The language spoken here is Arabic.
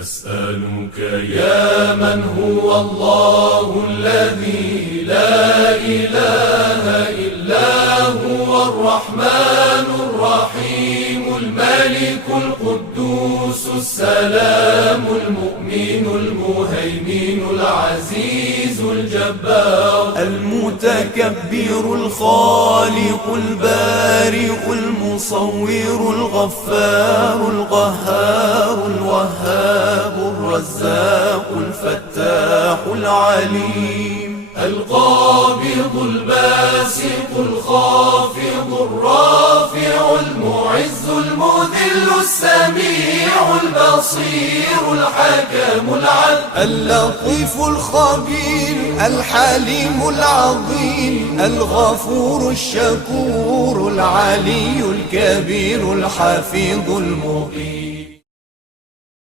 نسألك يا من هو الله الذي لا إله إلا هو الرحمن الرحيم الملك القدوس السلام المؤمن المهيمن العزيز الجبار المتكبر الخالق البارئ المصور الغفار القهار الوهاب الرزاق الفتاح العليم القابض الباسط الخافض الرافع المعز المذل السميع البصير الحكم العدل اللطيف الخبير الحليم العظيم الغفور الشكور العلي الكبير الحفيظ المقيم